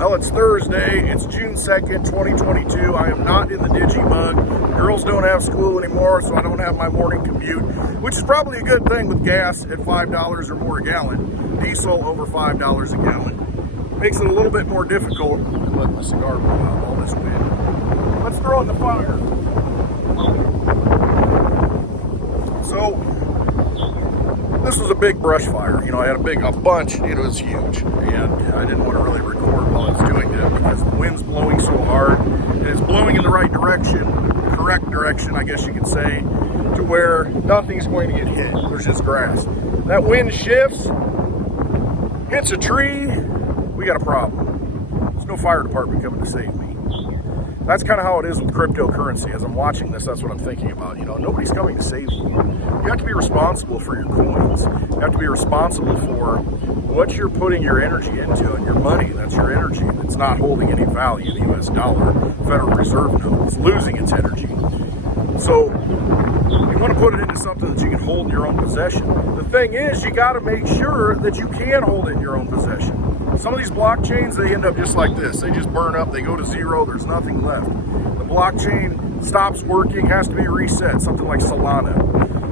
Well, it's Thursday. It's June 2nd, 2022. I am not in the digibug. Girls don't have school anymore, so I don't have my morning commute, which is probably a good thing with gas at $5 or more a gallon. Diesel over $5 a gallon. Makes it a little bit more difficult. Let my cigar blow out all this wind. Let's throw in the fire. So, this was a big brush fire. You know, I had a bunch. It was huge, and I didn't want to really record while I was doing it because the wind's blowing so hard, and it's blowing in the right direction, the correct direction, I guess you could say, to where nothing's going to get hit. There's just grass. That wind shifts, hits a tree, we got a problem. There's no fire department coming to save me. That's kind of how it is with cryptocurrency. As I'm watching this, that's what I'm thinking about. You know, nobody's coming to save you. You have to be responsible for your coins. You have to be responsible for what you're putting your energy into, and your money. That's your energy. It's not holding any value. The US dollar, Federal Reserve note, is losing its energy. So you want to put it into something that you can hold in your own possession. The thing is, you got to make sure that you can hold it in your own possession. Some of these blockchains, they end up just like this. They just burn up, they go to zero, there's nothing left. The blockchain stops working, has to be reset, something like Solana.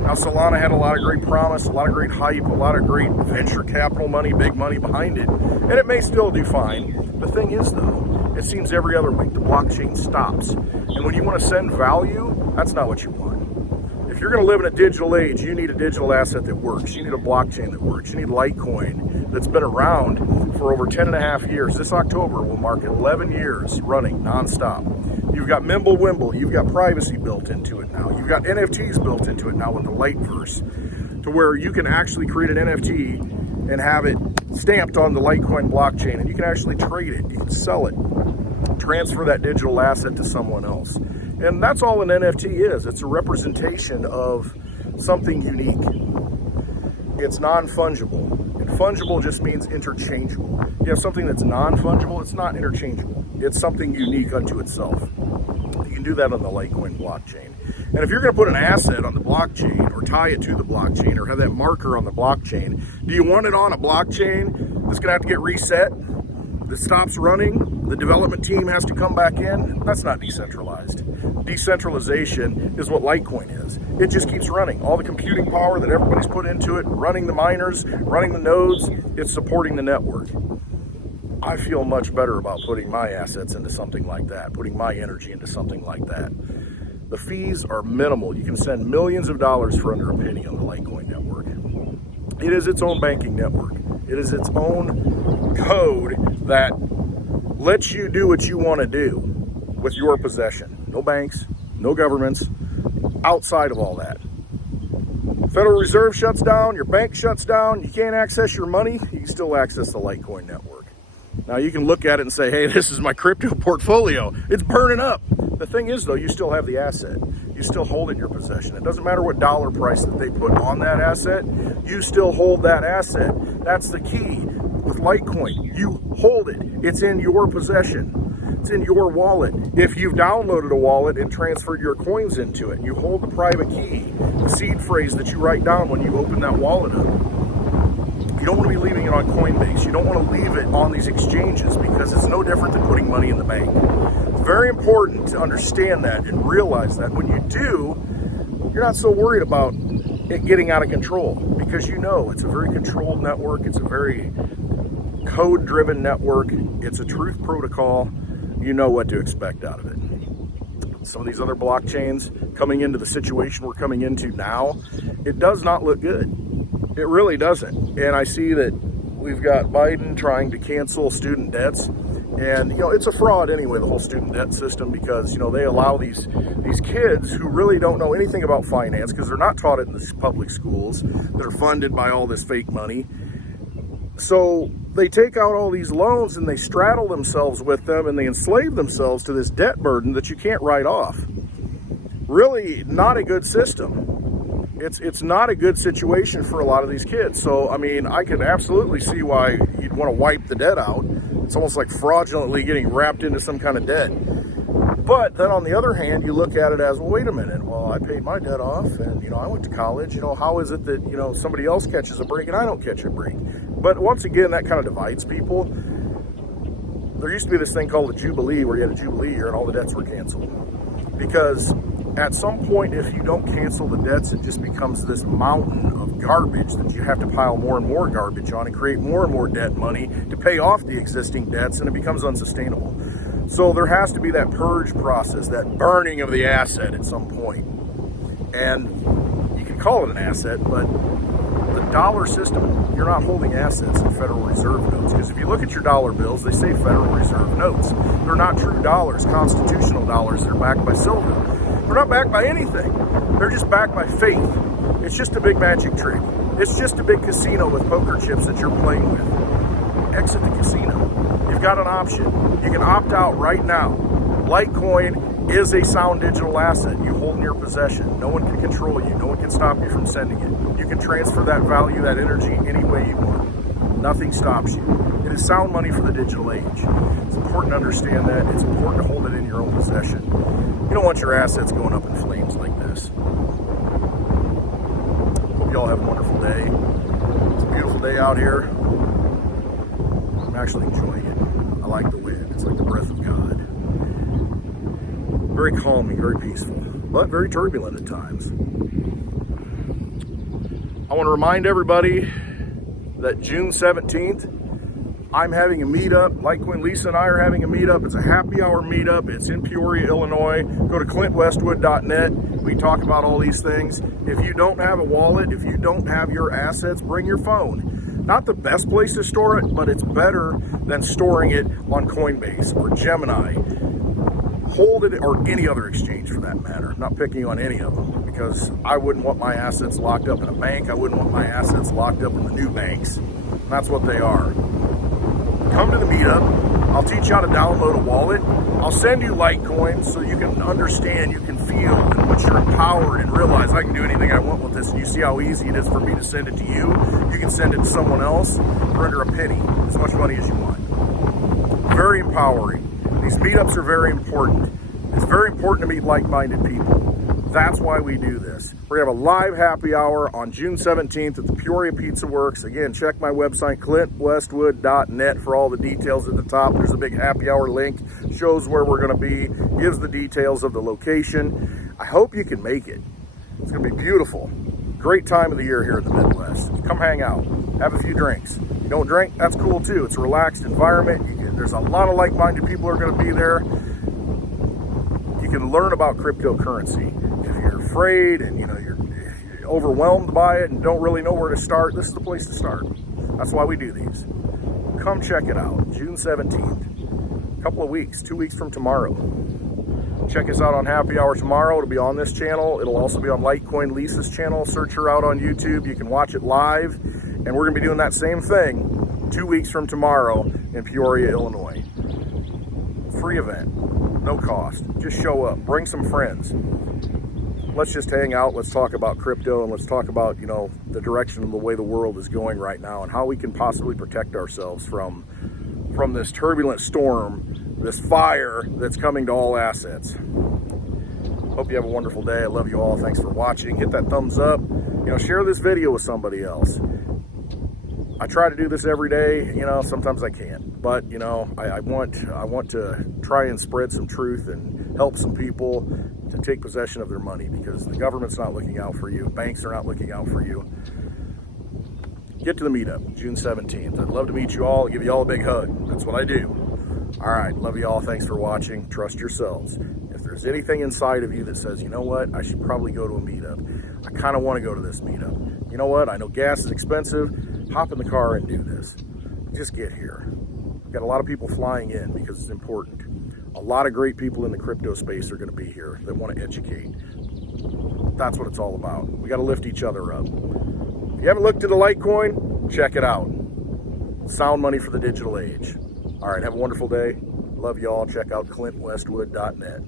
Now, Solana had a lot of great promise, a lot of great hype, a lot of great venture capital money, big money behind it, and it may still do fine. The thing is, though, it seems every other week the blockchain stops. And when you want to send value, that's not what you want. If you're going to live in a digital age, you need a digital asset that works. You need a blockchain that works. You need Litecoin that's been around for over 10 and a half years. This October will mark 11 years running nonstop. You've got Mimblewimble. You've got privacy built into it now. You've got NFTs built into it now with the Liteverse, to where you can actually create an NFT and have it stamped on the Litecoin blockchain, and you can actually trade it. You can sell it, transfer that digital asset to someone else. And that's all an NFT is. It's a representation of something unique. It's non-fungible. And fungible just means interchangeable. You have something that's non-fungible, it's not interchangeable. It's something unique unto itself. You can do that on the Litecoin blockchain. And if you're going to put an asset on the blockchain or tie it to the blockchain or have that marker on the blockchain, do you want it on a blockchain that's going to have to get reset, that stops running, the development team has to come back in? That's not decentralized. Decentralization is what Litecoin is. It just keeps running. All the computing power that everybody's put into it, running the miners, running the nodes, it's supporting the network. I feel much better about putting my assets into something like that, putting my energy into something like that. The fees are minimal. You can send millions of dollars for under a penny on the Litecoin network. It is its own banking network. It is its own code that lets you do what you want to do with your possession. No banks, no governments, outside of all that. Federal Reserve shuts down, your bank shuts down, you can't access your money, you can still access the Litecoin network. Now you can look at it and say, hey, this is my crypto portfolio. It's burning up. The thing is, though, you still have the asset. You still hold it in your possession. It doesn't matter what dollar price that they put on that asset, you still hold that asset. That's the key with Litecoin. You hold it. It's in your possession. It's in your wallet. If you've downloaded a wallet and transferred your coins into it, you hold the private key, the seed phrase that you write down when you open that wallet up. You don't want to be leaving it on Coinbase. You don't want to leave it on these exchanges because it's no different than putting money in the bank. It's very important to understand that and realize that. When you do, you're not so worried about it getting out of control because you know it's a very controlled network. It's a very code-driven network. It's a truth protocol. You know what to expect out of it. Some of these other blockchains coming into the situation we're coming into now, it does not look good. It really doesn't. And I see that we've got Biden trying to cancel student debts. And, you know, it's a fraud anyway, the whole student debt system, because, you know, they allow these kids who really don't know anything about finance because they're not taught it in the public schools that are funded by all this fake money. So they take out all these loans and they straddle themselves with them and they enslave themselves to this debt burden that you can't write off. Really not a good system. It's not a good situation for a lot of these kids. So, I mean, I can absolutely see why you'd want to wipe the debt out. It's almost like fraudulently getting wrapped into some kind of debt. But then on the other hand, you look at it as, well, wait a minute. Well, I paid my debt off and, you know, I went to college. You know, how is it that, you know, somebody else catches a break and I don't catch a break? But once again, that kind of divides people. there used to be this thing called a Jubilee, where you had a Jubilee year and all the debts were canceled. Because at some point, if you don't cancel the debts, it just becomes this mountain of garbage that you have to pile more and more garbage on and create more and more debt money to pay off the existing debts, and it becomes unsustainable. So there has to be that purge process, that burning of the asset at some point. And you can call it an asset, but the dollar system, you're not holding assets in Federal Reserve notes. Because if you look at your dollar bills, they say Federal Reserve notes. They're not true dollars, constitutional dollars. They're backed by silver. They're not backed by anything. They're just backed by faith. It's just a big magic trick. It's just a big casino with poker chips that you're playing with. Exit the casino. You've got an option. You can opt out right now. Litecoin is a sound digital asset you hold in your possession. No one can control you. No one can stop you from sending it. You can transfer that value, that energy, any way you want. Nothing stops you. It is sound money for the digital age. It's important to understand that. It's important to hold it in your own possession. You don't want your assets going up in flames like this. Hope you all have a wonderful day. It's a beautiful day out here. I'm actually enjoying it. I like the wind. It's like the breath of God. Very calming, very peaceful, but very turbulent at times. I want to remind everybody that June 17th, I'm having a meetup. Litecoin Lisa and I are having a meetup. It's a happy hour meetup. It's in Peoria, Illinois. Go to clintwestwood.net. We talk about all these things. If you don't have a wallet, if you don't have your assets, bring your phone. Not the best place to store it, but it's better than storing it on Coinbase or Gemini. Hold it, or any other exchange for that matter. I'm not picking on any of them, because I wouldn't want my assets locked up in a bank. I wouldn't want my assets locked up in the new banks. And that's what they are. Come to the meetup. I'll teach you how to download a wallet. I'll send you Litecoin so you can understand, you can feel, and once you're empowered and realize I can do anything I want with this, and you see how easy it is for me to send it to you, you can send it to someone else for under a penny, as much money as you want. Very empowering. These meetups are very important. It's very important to meet like-minded people. That's why we do this. We're going to have a live happy hour on June 17th at the Peoria Pizza Works. Again, check my website, clintwestwood.net, for all the details at the top. There's a big happy hour link, shows where we're going to be, gives the details of the location. I hope you can make it. It's going to be beautiful. Great time of the year here in the Midwest. Come hang out. Have a few drinks. You don't drink, that's cool too. It's a relaxed environment. There's a lot of like-minded people who are going to be there. You can learn about cryptocurrency. If you're afraid and you're overwhelmed by it and don't really know where to start, this is the place to start. That's why we do these. Come check it out. June 17th. A couple of weeks, 2 weeks from tomorrow. Check us out on Happy Hour tomorrow. It'll be on this channel. It'll also be on Litecoin Lisa's channel. Search her out on YouTube. You can watch it live. And we're going to be doing that same thing 2 weeks from tomorrow in Peoria, Illinois. Free event. No cost. Just show up. Bring some friends. Let's just hang out. Let's talk about crypto, and let's talk about, the direction of the way the world is going right now and how we can possibly protect ourselves from this turbulent storm, this fire that's coming to all assets. Hope you have a wonderful day. I love you all. Thanks for watching. Hit that thumbs up. Share this video with somebody else. I try to do this every day, sometimes I can't, but I want to try and spread some truth and help some people to take possession of their money, because the government's not looking out for you, banks are not looking out for you. Get to the meetup, June 17th. I'd love to meet you all, give you all a big hug. That's what I do. All right, love you all. Thanks for watching. Trust yourselves. If there's anything inside of you that says, you know what, I should probably go to a meetup. I kind of want to go to this meetup. You know what, I know gas is expensive. Hop in the car and do this. Just get here. We've got a lot of people flying in because it's important. A lot of great people in the crypto space are going to be here that want to educate. That's what it's all about. We got to lift each other up. If you haven't looked at a Litecoin, check it out. Sound money for the digital age. All right, have a wonderful day. Love you all. Check out clintwestwood.net.